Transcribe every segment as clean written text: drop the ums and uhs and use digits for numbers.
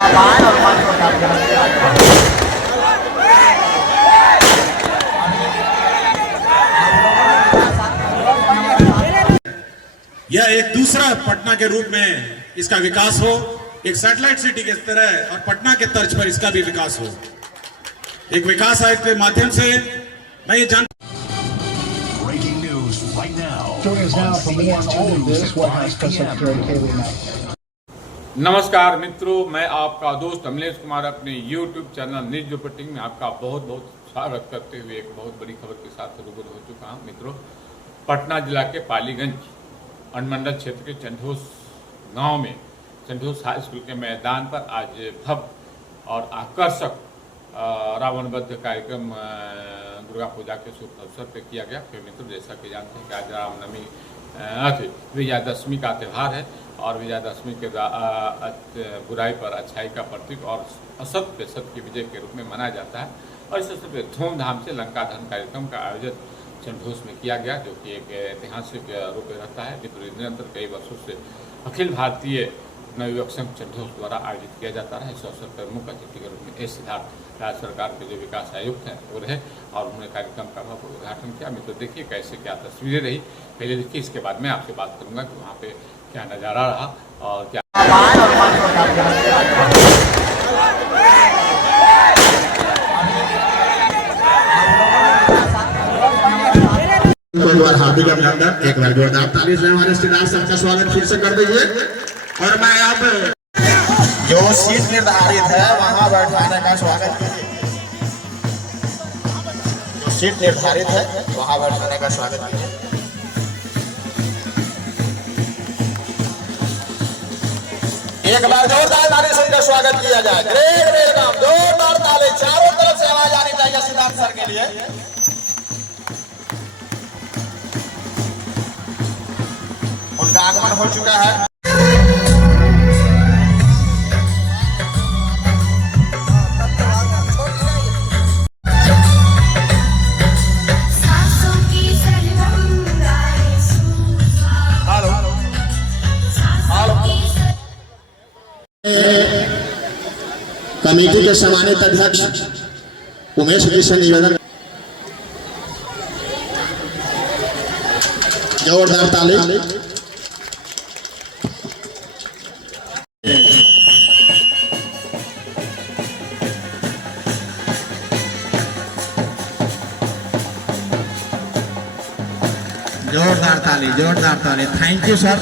यह एक दूसरा पटना के रूप में इसका विकास हो, एक सैटेलाइट सिटी के तरह और पटना के तर्ज पर इसका भी विकास हो। एक विकास आयुक्त के माध्यम से मैं ये जान नमस्कार मित्रों, मैं आपका दोस्त अमलेश कुमार अपने YouTube चैनल न्यूज रिपोर्टिंग में आपका बहुत बहुत स्वागत करते हुए एक बहुत बड़ी खबर के साथ रूबरू हो चुका हूं। मित्रों, पटना जिला के पालीगंज अनुमंडल क्षेत्र के चंदोस गांव में चंदोस हाई स्कूल के मैदान पर आज भव्य और आकर्षक रावण वध कार्यक्रम दुर्गा पूजा के शुभ अवसर पर किया गया। फिर मित्रों, जैसा कि जानते हैं कि आज रामनवमी विजयादशमी का त्यौहार है और विजयादशमी के बुराई पर अच्छाई का प्रतीक और असत पे सत्य की विजय के रूप में मनाया जाता है। और इस अवसर पर धूमधाम से लंका दहन कार्यक्रम का आयोजन चंदोस में किया गया, जो कि एक ऐतिहासिक रूप में रहता है। निरंतर कई वर्षों से अखिल भारतीय नवयुवक संघ चंदोस द्वारा आयोजित किया जाता है। इस अवसर पर मुख्य अतिथि के रूप में एस सिद्धार्थ राज्य सरकार के जो विकास आयुक्त हैं वो रहे और उन्होंने कार्यक्रम का उद्घाटन किया। मित्रों, देखिए कैसे क्या तस्वीरें रही, पहले देखिए, इसके बाद मैं आपसे बात करूंगा कि वहाँ पे क्या नज़ारा रहा और क्या। एक बार हार्दिक अभिनंदन, एक बार जोरदार ताली से हमारे सिद्धार्थ सर का स्वागत फिर से कर दीजिए। और मैं अब जो सीट निर्धारित है वहां बैठाने का स्वागत कीजिए। जो सीट निर्धारित है वहां बैठाने का स्वागत कीजिए। एक बार जोरदार ताली से उनका स्वागत किया जाए। ग्रेट वेलकम, जोरदार ताली, चारों तरफ से आवाज आनी चाहिए सिद्धार्थ सर के लिए। उनका आगमन हो चुका है। कमेटी के सम्मानित अध्यक्ष उमेश जी से निवेदन, जोरदार ताली। जोरदार ताली, जोरदार ताली। थैंक यू सर,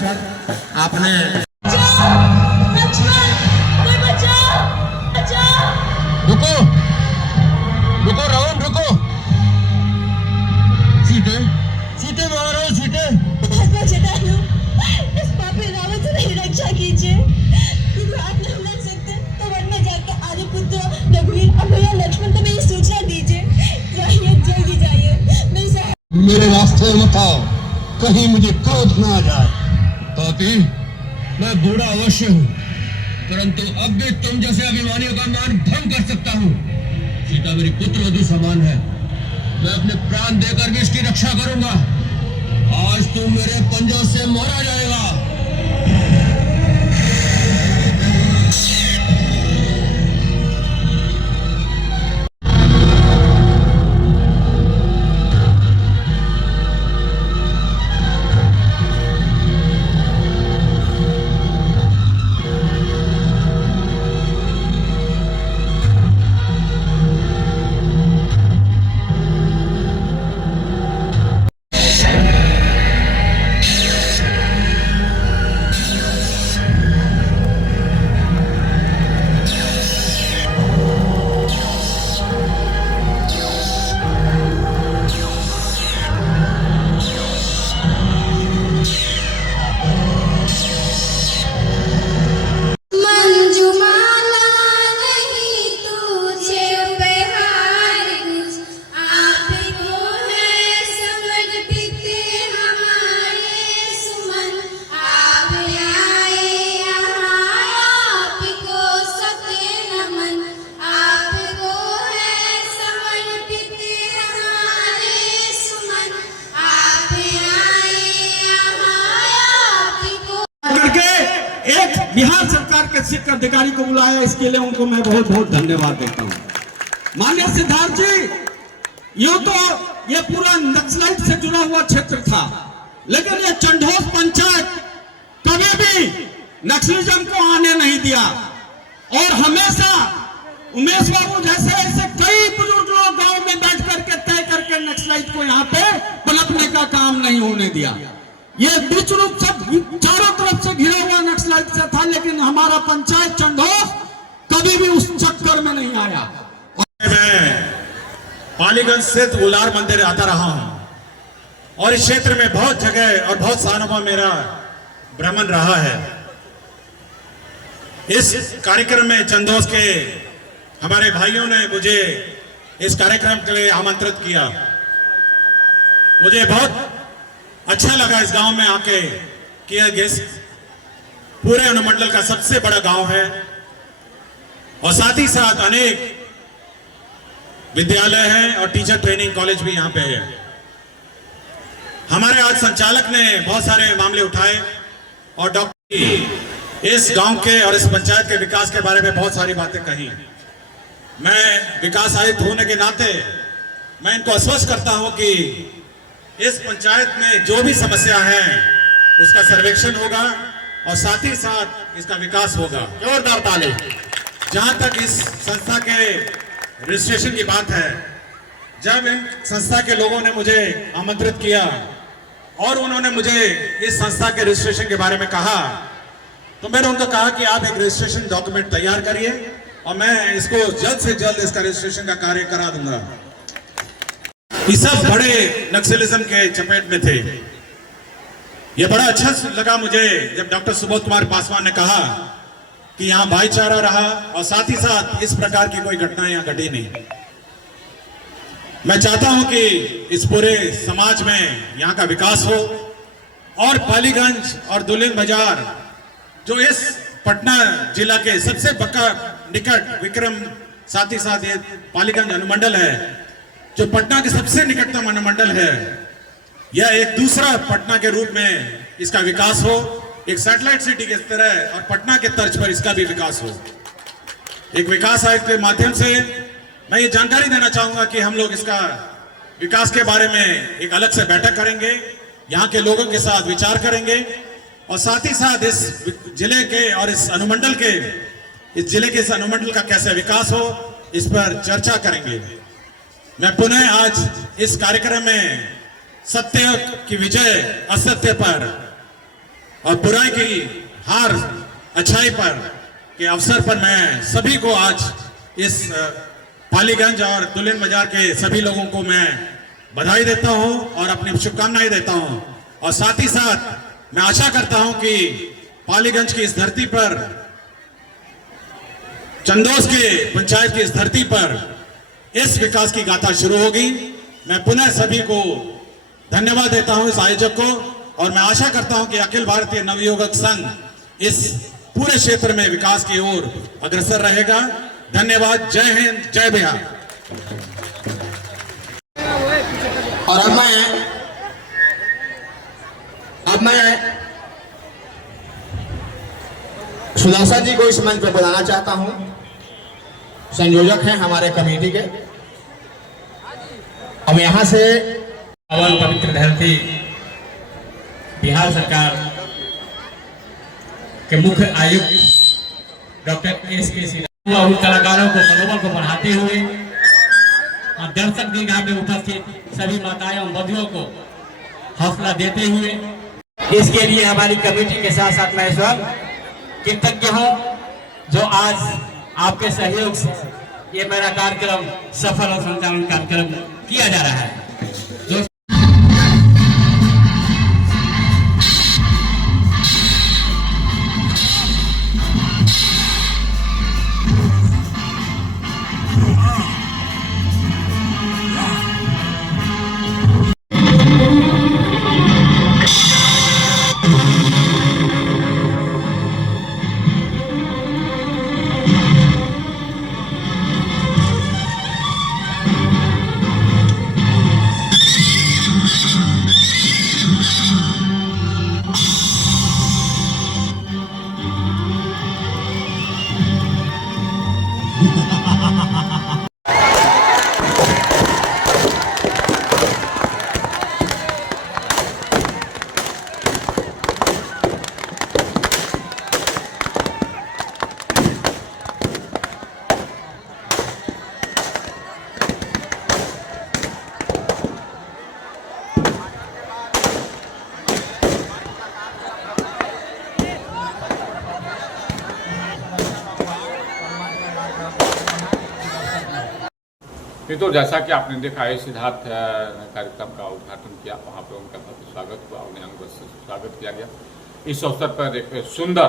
आपने रुको रुको राउंड रुको, सीटे सीटे मारो सीटे। इस पापी रावण से नहीं रक्षा कीजिए। आप नहीं लड़ सकते तो वन में जाकर आदि पुत्र रघुवीर और भैया लक्ष्मण को मेरी सूचना दीजिए। जाइए, जल्दी जाइए। मेरे रास्ते मत आओ, कहीं मुझे क्रोध ना आ जाए। पापी, मैं बूढ़ा अवश्य हूँ, परंतु अब भी तुम जैसे अभिमानियों का मान भंग कर सकता हूँ। सीता मेरी पुत्र वधु समान है, मैं अपने प्राण देकर भी इसकी रक्षा करूंगा। आज तुम मेरे पंजों से मारा जाएगा। प्रात्यक्षिक अधिकारी को बुलाया, इसके लिए उनको मैं बहुत बहुत धन्यवाद देता हूं। माननीय सिद्धार्थ जी, यूं तो ये पूरा नक्सलाइट से जुड़ा हुआ क्षेत्र था, लेकिन ये चंडोस पंचायत कभी भी नक्सलिज्म को आने नहीं दिया और हमेशा उमेश बाबू जैसे ऐसे कई बुजुर्ग लोग गांव में बैठ करके तय करके नक्सलाइट को यहाँ पे पनपने का काम नहीं होने दिया। ये बीच रूप से चारों तरफ से घिरा हुआ नक्सलाइट से था, लेकिन हमारा पंचायत चंडोस कभी भी उस चक्कर में नहीं आया। मैं पालीगंज स्थित उलार मंदिर आता रहा हूं और इस क्षेत्र में बहुत जगह और बहुत स्थानों पर मेरा भ्रमण रहा है। इस कार्यक्रम में चंदोस के हमारे भाइयों ने मुझे इस कार्यक्रम के लिए आमंत्रित किया। मुझे बहुत अच्छा लगा इस गांव में आके कि यह पूरे अनुमंडल का सबसे बड़ा गांव है और साथ ही साथ अनेक विद्यालय हैं और टीचर ट्रेनिंग कॉलेज भी यहां पे है। हमारे आज संचालक ने बहुत सारे मामले उठाए और डॉक्टर इस गांव के और इस पंचायत के विकास के बारे में बहुत सारी बातें कही। मैं विकास आयुक्त होने के नाते मैं इनको आश्वस्त करता हूं कि इस पंचायत में जो भी समस्या है उसका सर्वेक्षण होगा और साथ ही साथ इसका विकास होगा। जोरदार ताली। जहां तक इस संस्था के रजिस्ट्रेशन की बात है, जब इन संस्था के लोगों ने मुझे आमंत्रित किया और उन्होंने मुझे इस संस्था के रजिस्ट्रेशन के बारे में कहा, तो मैंने उनको कहा कि आप एक रजिस्ट्रेशन डॉक्यूमेंट तैयार करिए और मैं इसको जल्द से जल्द इसका रजिस्ट्रेशन का कार्य करा दूंगा। ये सब बड़े नक्सलिज्म के चपेट में थे। ये बड़ा अच्छा लगा मुझे जब डॉक्टर सुबोध कुमार पासवान ने कहा कि यहां भाईचारा रहा और साथ ही साथ इस प्रकार की कोई घटना यहां घटी नहीं। मैं चाहता हूं कि इस पूरे समाज में यहां का विकास हो और पालीगंज और दुल्हिन बाजार जो इस पटना जिला के सबसे पक्का निकट विक्रम, साथ ही साथ ये पालीगंज अनुमंडल है जो पटना के सबसे निकटतम अनुमंडल है, यह एक दूसरा पटना के रूप में इसका विकास हो, एक सैटेलाइट सिटी के तरह और पटना के तर्ज पर इसका भी विकास हो। एक विकास आयुक्त के माध्यम से मैं ये जानकारी देना चाहूंगा कि हम लोग इसका विकास के बारे में एक अलग से बैठक करेंगे, यहाँ के लोगों के साथ विचार करेंगे और साथ ही साथ इस जिले के और इस अनुमंडल के इस अनुमंडल का कैसे विकास हो इस पर चर्चा करेंगे। मैं पुनः आज इस कार्यक्रम में सत्य की विजय असत्य पर और बुराई की हार अच्छाई पर के अवसर पर मैं सभी को आज इस पालीगंज और दुल्हिन बाजार के सभी लोगों को मैं बधाई देता हूं और अपनी शुभकामनाएं देता हूं और साथ ही साथ मैं आशा करता हूं कि पालीगंज की इस धरती पर, चंदोस के पंचायत की इस धरती पर इस विकास की गाथा शुरू होगी। मैं पुनः सभी को धन्यवाद देता हूं इस आयोजक को और मैं आशा करता हूं कि अखिल भारतीय नवयुवक संघ इस पूरे क्षेत्र में विकास की ओर अग्रसर रहेगा। धन्यवाद। जय हिंद, जय बिहार। और अब मैं सुदर्शन जी को इस मंच पर बुलाना चाहता हूं। संयोजक हैं हमारे कमेटी के। अब यहां से अवल पवित्र धरती बिहार सरकार के मुख्य आयुक्त डॉक्टर एस.के. सिन्हा और कलाकारों को मनोबल को बढ़ाते हुए और दर्शक दीर्घा में उपस्थित सभी माताएं और बंधुओं को हौसला देते हुए, इसके लिए हमारी कमेटी के साथ साथ मैं स्वयं कृतज्ञ हूँ जो आज आपके सहयोग से ये मेरा कार्यक्रम सफल और संचालन कार्यक्रम किया जा रहा है। मित्रों, जैसा कि आपने देखा है, सिद्धार्थ कार्यक्रम का उद्घाटन किया, वहाँ पर उनका भव्य स्वागत हुआ, उन्हें अंग वस्त्र से स्वागत किया गया। इस अवसर पर एक सुंदर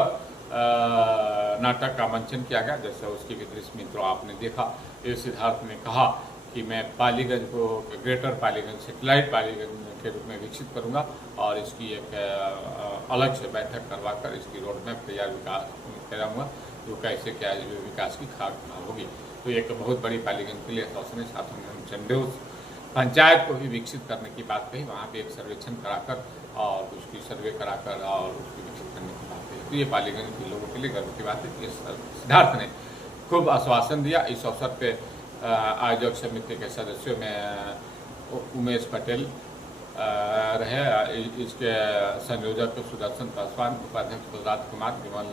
नाटक का मंचन किया गया, जैसे उसकी भी दृश्य मित्रों आपने देखा। ये सिद्धार्थ ने कहा कि मैं पालीगंज को ग्रेटर पालीगंज, सेटेलाइट पालीगंज के रूप में विकसित करूंगा और इसकी एक अलग से बैठक करवाकर इसकी रोड मैप तैयार कराऊंगा, जो कैसे क्या विकास की खाक होगी। तो एक बहुत बड़ी पालीगंज के लिए शासन ने साथ में चंडोज पंचायत को भी विकसित करने की बात कही। वहाँ पे एक सर्वेक्षण कराकर और उसकी सर्वे कराकर और उसकी विकसित करने की बात कही। तो ये पालीगंज के लोगों के लिए गर्व की बात है कि सिद्धार्थ ने खूब आश्वासन दिया। इस अवसर पर आयोजक समिति के सदस्यों में उमेश पटेल रहे, इसके संयोजक सुदर्शन पासवान, उपाध्यक्ष बलराज कुमार, विमल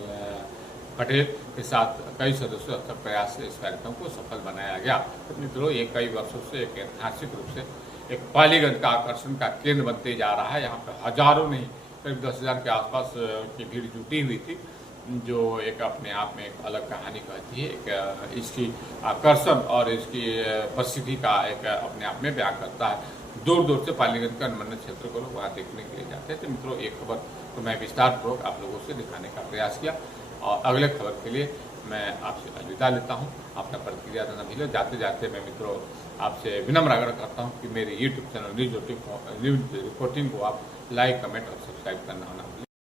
पटेल के साथ कई सदस्यों का प्रयास से इस कार्यक्रम को सफल बनाया गया। तो मित्रों, ये कई वर्षों से एक ऐतिहासिक रूप से एक पालीगंज का आकर्षण का केंद्र बनते जा रहा है। यहाँ पर हजारों नहीं, करीब 10,000 के आसपास की भीड़ जुटी हुई थी, जो एक अपने आप में एक अलग कहानी कहती है। एक इसकी आकर्षण और इसकी प्रसिद्धि का एक अपने आप में बयान करता है। दूर दूर से पालीगंज का अनुमंडल क्षेत्र को लोग वहाँ देखने के लिए जाते हैं। तो मित्रों, एक खबर तो मैं विस्तारपूर्वक आप लोगों से दिखाने का प्रयास किया और अगले खबर के लिए मैं आपसे अलविदा लेता हूं। अपना प्रतिक्रिया देना भूलिए। जाते जाते मैं मित्रों आपसे विनम्र आग्रह करता हूं कि मेरे YouTube चैनल न्यूज रिपोर्टिंग को आप लाइक, कमेंट और सब्सक्राइब करना ना भूलिए।